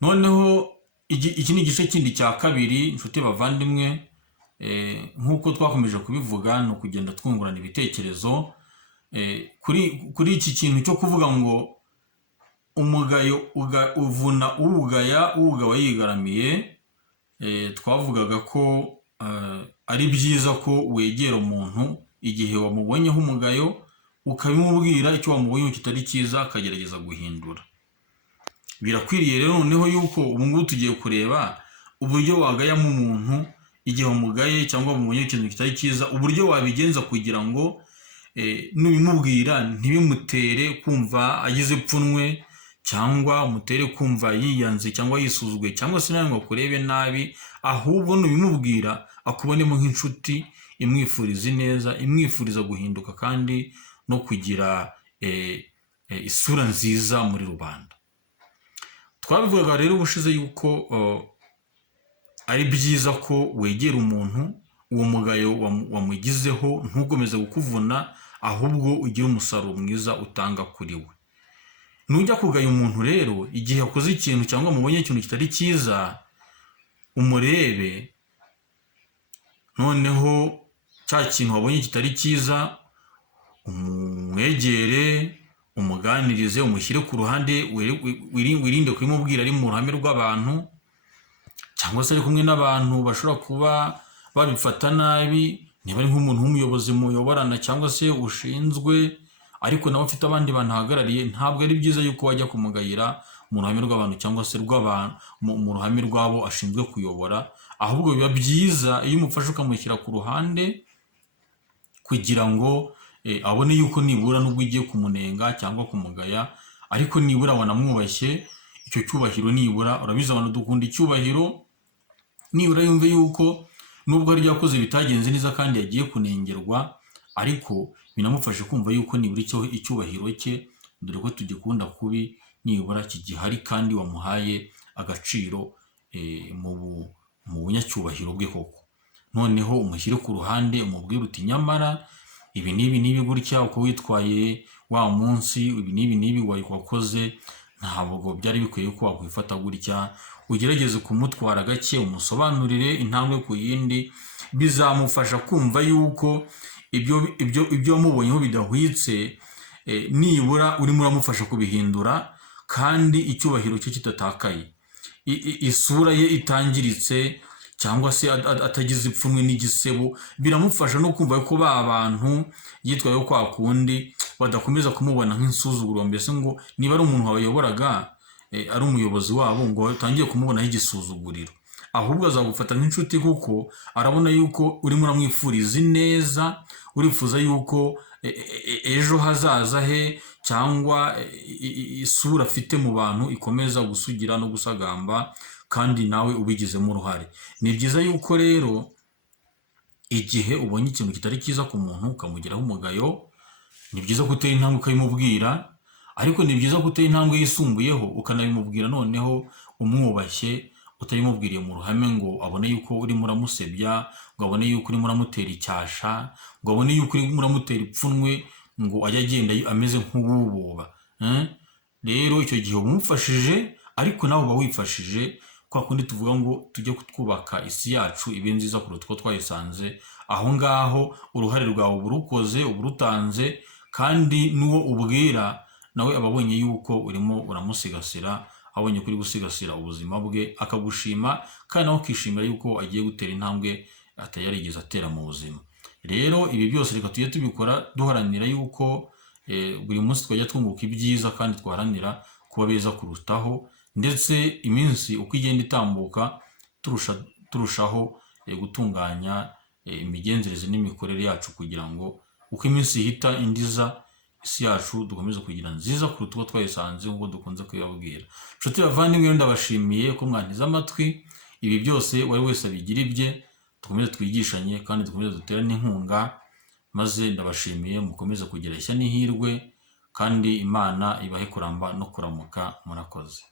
noneho iki ni igice kindi cya kabiri, inshuti bavandimwe, nk'uko twakomeje kubivuga, ni ukugenda twungurana ibitekerezo kuri iki kintu cyo kuvuga ngo umugayo uvuna uwugaya, uwugaba yigaramiye. Twavugaga ko ari byiza ko wegera umuntu igihe wamubonyeho umugayo, ukabimubwira icyo wamubonyeho kitari cyiza, akagerageza guhindura. Birakwiriye rero noneho yuko ubu ngubu tugiye kureba uburyo wagayamo umuntu igihe wamugaye cyangwa wamubonyeho ikintu kitari cyiza, uburyo wabigenza kugira ngo nubimubwira ntibimutere kumva agize ipfunwe, cyangwa umutere kumva yiyanze cyangwa yisuzuguye, cyangwa se nawe ngo akurebe nabi, ahubwo nubimubwira akubonemo nk'inshuti imwifuriza ineza, imwifuriza guhinduka kandi no kugira isura nziza muri rubanda. Twabivugaga rero ubushize yuko ari byiza ko wegera umuntu uwo mugayo wamugizeho ntugomeze kukuvuna, ahubwo ugire umusaruro mwiza utanga kuri we. Nujya kugaya umuntu rero igihe yakoze ikintu cyangwa mubonye ikintu kitari cyiza, umurebe, noneho cya kintu wabonye kitari cyiza umwegere, umuganirize, umushyire ku ruhande, wirinde kubimubwira ari mu ruhame rw'abantu, cyangwa se ari kumwe n'abantu bashobora kuba babifata nabi, niba ari nk'umuntu w'umuyobozi muyoborana cyangwa se ushinzwe, ariko nawe afite abandi bantu ahagarariye, ntabwo ari byiza yuko wajya kumugayira mu ruhame rw'abantu cyangwa se mu ruhame rw'abo ashinzwe kuyobora. Ahubwo biba byiza iyo umufashe ukamushyira ku ruhande kugira ngo abone yuko nibura nubwo ugiye kumunenga cyangwa kumugaya, ariko nibura wanamwubashye, icyo cyubahiro nibura, urabizi abantu dukunda icyubahiro, nibura yumve yuko nubwo hari ibyo yakoze bitagenze neza kandi yagiye kunengerwa, ariko binamufashe kumva yuko nibura icyubahiro cye, dore ko tugikunda kubi, nibura kigihari kandi wamuhaye agaciro mu bunyacyubahiro bwe koko. Noneho umushyire ku ruhande, umubwire uti nyamara ibi n'ibi gutya, uko witwaye wa munsi, ibi n'ibi wakoze, ntabwo byari bikwiye ko wakwifata gutya. Ugerageze kumutwara gake, umusobanurire intambwe ku yindi, bizamufasha kumva yuko ibyo wamubonyeho bidahwitse, nibura urimo uramufasha kubihindura kandi icyubahiro cye kidatakaye, isura ye itangiritse cyangwa se atagize ipfunwe n'igisebo. Biramufasha no kumva ko ba bantu yitwayeho kwa kundi badakomeza kumubona nk'insuzuguro, mbese ngo niba ari umuntu wabayoboraga, ari umuyobozi wabo, ngo utangiye kumubonaho igisuzuguriro, ahubwo azagufata nk'inshuti kuko arabona yuko urimo uramwifuriza neza, urifuza yuko ejo hazaza he cyangwa isura afite mu bantu ikomeza gusugira no gusagamba, kandi nawe ubigizemo uruhare. Ni byiza yuko rero igihe ubonye ikintu kitari cyiza ku muntu ukamugiraho umugayo, ni byiza ko utera intambwe ukabimubwira, ariko ni byiza ko utera intambwe yisumbuyeho ukanabimubwira noneho umwubashye, utabimubwiriye mu ruhame ngo abone yuko urimo uramusebya, ngo abone yuko urimo uramutera icyasha, ngo abone yuko urimo uramutera ipfunwe, ngo ajye agenda ameze nk'uwububa. Rero icyo gihe umufashije, ariko nawe uba wifashije, kwa kundi tuvuga ngo tujye twubaka isi yacu ibe nziza kuruta uko twayisanze. Aho ngaho uruhare rwawe uba urukoze, uba urutanze, kandi n'uwo ubwira nawe aba abonye yuko urimo uramusigasira, abonye ko uri gusigasira ubuzima bwe, akagushima, kandi nawe ukishimira yuko agiye gutera intambwe atari yarigeze atera mu buzima. Rero ibi byose reka tujye tubikora duharanira yuko buri munsi twajya twunguka ibyiza, kandi twaharanira kuba beza kurutaho, ndetse iminsi uko igenda itambuka turushaho gutunganya imigenzereze n'imikorere yacu, kugira ngo uko iminsi ihita indiza, isi yacu dukomeze kugira nziza kuruta uko twayisanze, nk'uko dukunze kuyabwira. Nshuti bavandimwe, ndabashimiye ko mwantize amatwi. Ibi byose uwari wese abigira ibye, dukomeze twigishanye kandi dukomeze duterane inkunga, maze ndabashimiye mukomeze kugira ishya n'ihirwe, kandi Imana ibahe kuramba no kuramuka. Murakoze.